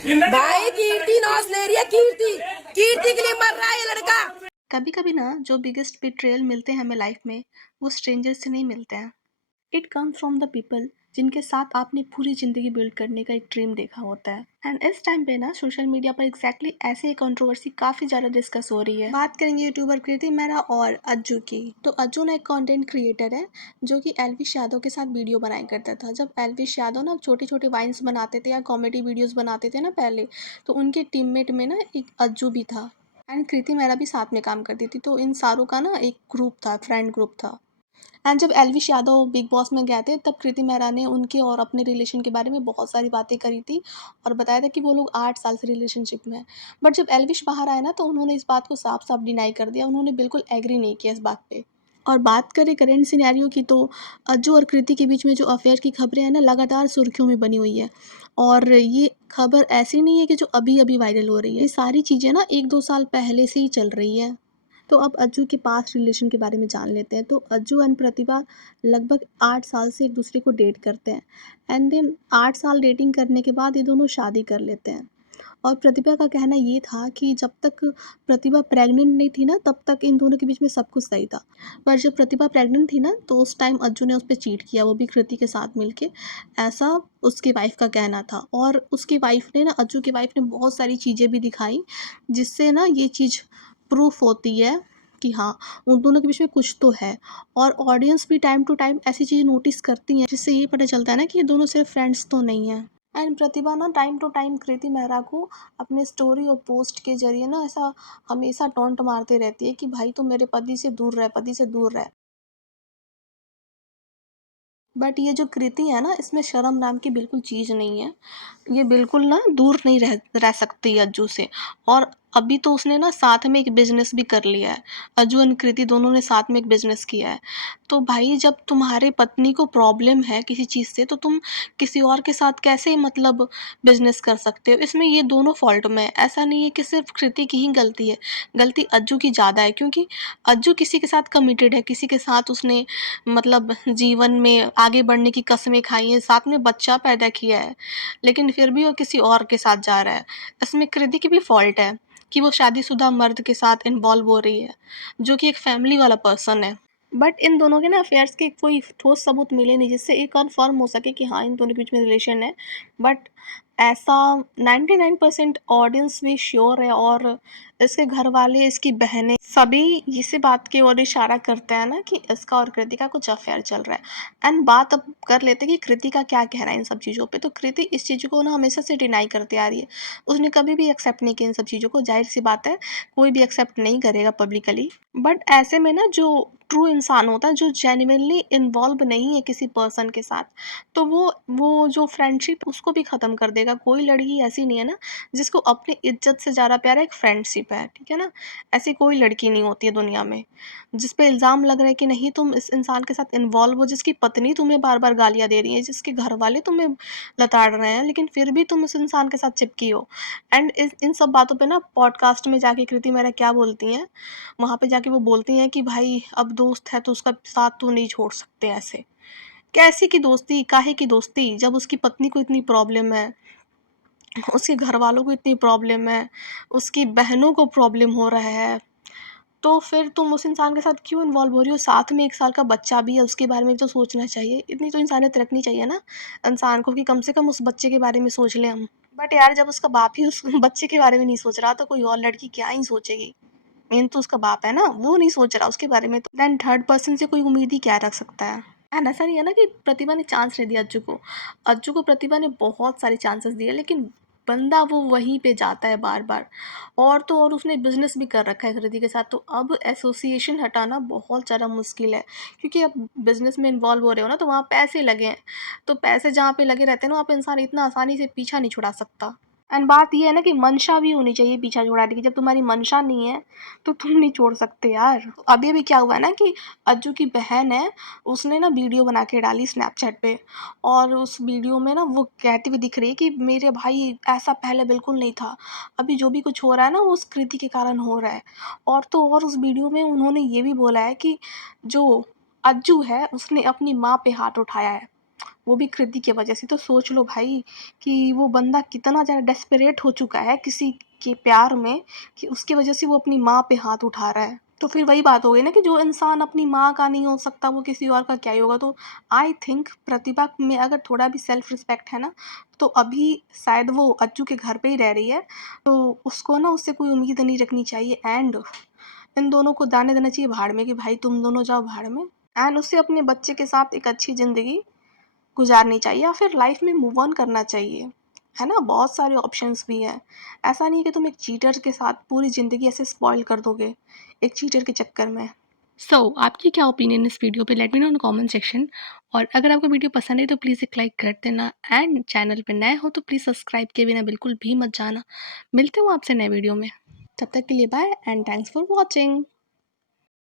भाई कीर्ति नॉस ले रही है। कीर्ति कीर्ति के लिए मर रहा है ये लड़का। कभी कभी ना जो बिगेस्ट बिट्रेयल मिलते हैं हमें लाइफ में, वो स्ट्रेंजर से नहीं मिलते हैं। It comes from the people जिनके साथ आपने पूरी ज़िंदगी बिल्ड करने का एक ड्रीम देखा होता है। एंड इस टाइम पे ना सोशल मीडिया पर एग्जैक्टली ऐसे ही कंट्रोवर्सी काफ़ी ज़्यादा डिस्कस हो रही है। बात करेंगे यूट्यूबर कृति मेहरा और अज्जू की। तो अज्जू ना एक कंटेंट क्रिएटर है जो कि एल्विश यादव के साथ वीडियो बनाया करता था। जब एल्विश यादव ना छोटी छोटी वाइन्स बनाते थे या कॉमेडी वीडियोज़ बनाते थे ना पहले, तो उनके टीममेट में ना एक अज्जू भी था। एंड कृति मेहरा भी साथ में काम करती थी। तो इन सारों का ना एक ग्रुप था, फ्रेंड ग्रुप था। एंड जब एल्विश यादव बिग बॉस में गए थे, तब कृति मेहरा ने उनके और अपने रिलेशन के बारे में बहुत सारी बातें करी थी और बताया था कि वो लोग 8 साल से रिलेशनशिप में हैं। बट जब एल्विश बाहर आए ना, तो उन्होंने इस बात को साफ साफ डिनाई कर दिया। उन्होंने बिल्कुल एग्री नहीं किया इस बात पे। और बात करें करंट सिनेरियो की, तो अज्जू और कृति के बीच में जो अफेयर की खबरें हैं ना, लगातार सुर्खियों में बनी हुई है। और ये खबर ऐसी नहीं है कि जो अभी अभी वायरल हो रही है। ये सारी चीज़ें ना 1-2 साल पहले से ही चल रही है। तो अब अज्जू के पास्ट रिलेशन के बारे में जान लेते हैं। तो अज्जू एंड प्रतिभा लगभग 8 साल से एक दूसरे को डेट करते हैं। एंड देन 8 साल डेटिंग करने के बाद ये दोनों शादी कर लेते हैं। और प्रतिभा का कहना ये था कि जब तक प्रतिभा प्रेग्नेंट नहीं थी ना, तब तक इन दोनों के बीच में सब कुछ सही था। पर जब प्रतिभा प्रेग्नेंट थी ना, तो उस टाइम अज्जू ने उस पर चीट किया, वो भी कृति के साथ मिलके। ऐसा उसकी वाइफ का कहना था। और उसकी वाइफ ने ना, अज्जू की वाइफ ने बहुत सारी चीज़ें भी दिखाई, जिससे ना ये चीज़ प्रूफ होती है कि हाँ, उन दोनों के बीच में कुछ तो है। और ऑडियंस भी टाइम टू टाइम ऐसी चीज़ें नोटिस करती हैं, जिससे ये पता चलता है ना कि ये दोनों सिर्फ फ्रेंड्स तो नहीं हैं। एंड प्रतिभा ना टाइम टू टाइम कृति मेहरा को अपने स्टोरी और पोस्ट के जरिए ना ऐसा हमेशा टॉन्ट मारते रहती है कि भाई तुम मेरे पति से दूर रह, पति से दूर रह। बट ये जो कृति है ना, इसमें शर्म नाम की बिल्कुल चीज़ नहीं है। ये बिल्कुल ना दूर नहीं रह सकती अज्जू से। और अभी तो उसने ना साथ में एक बिजनेस भी कर लिया है। अज्जू और कृति दोनों ने साथ में एक बिजनेस किया है। तो भाई, जब तुम्हारे पत्नी को प्रॉब्लम है किसी चीज़ से, तो तुम किसी और के साथ कैसे मतलब बिजनेस कर सकते हो? इसमें ये दोनों फॉल्ट में है। ऐसा नहीं है कि सिर्फ कृति की ही गलती है, गलती अज्जू की ज़्यादा है। क्योंकि अज्जू किसी के साथ कमिटेड है, किसी के साथ उसने मतलब जीवन में आगे बढ़ने की कस्में खाई हैं, साथ में बच्चा पैदा किया है, लेकिन फिर भी वो किसी और के साथ जा रहा है। इसमें कृति की भी फॉल्ट है कि वो शादीशुदा मर्द के साथ इन्वॉल्व हो रही है, जो कि एक फैमिली वाला पर्सन है। बट इन दोनों के ना अफेयर्स के कोई ठोस सबूत मिले नहीं, जिससे ये कन्फर्म हो सके कि हाँ, इन दोनों के बीच में रिलेशन है। बट ऐसा 99% ऑडियंस भी श्योर है। और इसके घर वाले, इसकी बहनें, सभी इसी बात की ओर इशारा करते हैं ना कि इसका और कृतिका कुछ अफेयर चल रहा है। एंड बात अब कर लेते हैं कि कृति का क्या कहना है इन सब चीज़ों पे। तो कृति इस चीज़ को ना हमेशा से डिनाई करती आ रही है। उसने कभी भी एक्सेप्ट नहीं किया इन सब चीज़ों को। जाहिर सी बात है, कोई भी एक्सेप्ट नहीं करेगा पब्लिकली। बट ऐसे में ना जो ट्रू इंसान होता है, जो जेन्युइनली इन्वॉल्व नहीं है किसी पर्सन के साथ, तो वो जो फ्रेंडशिप उसको भी ख़त्म कर देगा। कोई लड़की ऐसी नहीं है ना जिसको अपनी इज्जत से ज़्यादा प्यारा एक फ्रेंडशिप है, ठीक है ना? ऐसी कोई लड़की नहीं होती है दुनिया में जिस पे इल्ज़ाम लग रहा है कि नहीं, तुम इस इंसान के साथ इन्वॉल्व हो, जिसकी पत्नी तुम्हें बार बार गालियाँ दे रही है, जिसके घर वाले तुम्हें लताड़ रहे हैं, लेकिन फिर भी तुम उस इंसान के साथ चिपकी हो। एंड इन सब बातों पे ना पॉडकास्ट में जाके कृति मेहरा क्या बोलती हैं, वहाँ पे जाके वो बोलती हैं कि भाई, अब दोस्त है तो उसका साथ तो नहीं छोड़ सकते ऐसे। कैसी की दोस्ती, काहे की दोस्ती, जब उसकी पत्नी को इतनी प्रॉब्लम है, उसके घर वालों को इतनी प्रॉब्लम है, उसकी बहनों को प्रॉब्लम हो रहा है, तो फिर तुम उस इंसान के साथ क्यों इन्वॉल्व हो रही हो? साथ में 1 साल का बच्चा भी है, उसके बारे में भी तो सोचना चाहिए। इतनी तो इंसानियत रखनी चाहिए ना इंसान को कि कम से कम उस बच्चे के बारे में सोच लें हम। बट यार, जब उसका बाप ही उस बच्चे के बारे में नहीं सोच रहा, तो कोई और लड़की क्या ही सोचेगी? मेन तो उसका बाप है ना, वो नहीं सोच रहा उसके बारे में, तो देन थर्ड पर्सन से कोई उम्मीद ही क्या रख सकता है? एंड ऐसा नहीं है ना कि प्रतिभा ने चांस नहीं दिया अज्जू को। अज्जू को प्रतिभा ने बहुत सारे चांसेस दिए, लेकिन बंदा वो वहीं पे जाता है बार बार। और तो और उसने बिजनेस भी कर रखा है कृति के साथ, तो अब एसोसिएशन हटाना बहुत ज़्यादा मुश्किल है। क्योंकि अब बिजनेस में इन्वॉल्व हो रहे हो ना, तो वहाँ पैसे लगे हैं। तो पैसे जहाँ पे लगे रहते हैं ना, वहाँ पे इंसान इतना आसानी से पीछा नहीं छुड़ा सकता। एंड बात ये है ना कि मंशा भी होनी चाहिए पीछा छुड़ाने की। जब तुम्हारी मंशा नहीं है, तो तुम नहीं छोड़ सकते यार। अभी अभी क्या हुआ है ना कि अज्जू की बहन है, उसने ना वीडियो बना के डाली स्नैपचैट पे। और उस वीडियो में ना वो कहती हुई दिख रही है कि मेरे भाई, ऐसा पहले बिल्कुल नहीं था, अभी जो भी कुछ हो रहा है ना, वो उस कृति के कारण हो रहा है। और तो और उस वीडियो में उन्होंने ये भी बोला है कि जो अज्जू है, उसने अपनी माँ पे हाथ उठाया है। वो भी कृति की वजह से। तो सोच लो भाई कि वो बंदा कितना ज़्यादा डेस्परेट हो चुका है किसी के प्यार में कि उसकी वजह से वो अपनी माँ पे हाथ उठा रहा है। तो फिर वही बात हो गई ना कि जो इंसान अपनी माँ का नहीं हो सकता वो किसी और का क्या ही होगा। तो आई थिंक प्रतिभा में अगर थोड़ा भी सेल्फ रिस्पेक्ट है ना, तो अभी शायद वो अज्जू के घर पे ही रह रही है। तो उसको ना उससे कोई उम्मीद नहीं रखनी चाहिए एंड इन दोनों को जाने देना चाहिए भाड़ में कि भाई तुम दोनों जाओ भाड़ में। एंड उसे अपने बच्चे के साथ एक अच्छी ज़िंदगी गुजारनी चाहिए या फिर लाइफ में मूव ऑन करना चाहिए, है ना? बहुत सारे ऑप्शंस भी हैं। ऐसा नहीं है कि तुम एक चीटर के साथ पूरी ज़िंदगी ऐसे स्पॉइल कर दोगे, एक चीटर के चक्कर में। आपकी क्या ओपिनियन इस वीडियो पे? Let me know in comment section. और अगर आपको वीडियो पसंद है तो प्लीज़ एक लाइक कर देना एंड चैनल पे नए हो तो प्लीज़ सब्सक्राइब किए बिना बिल्कुल भी मत जाना। मिलते हूँ आपसे नए वीडियो में। तब तक के लिए bye and thanks for watching.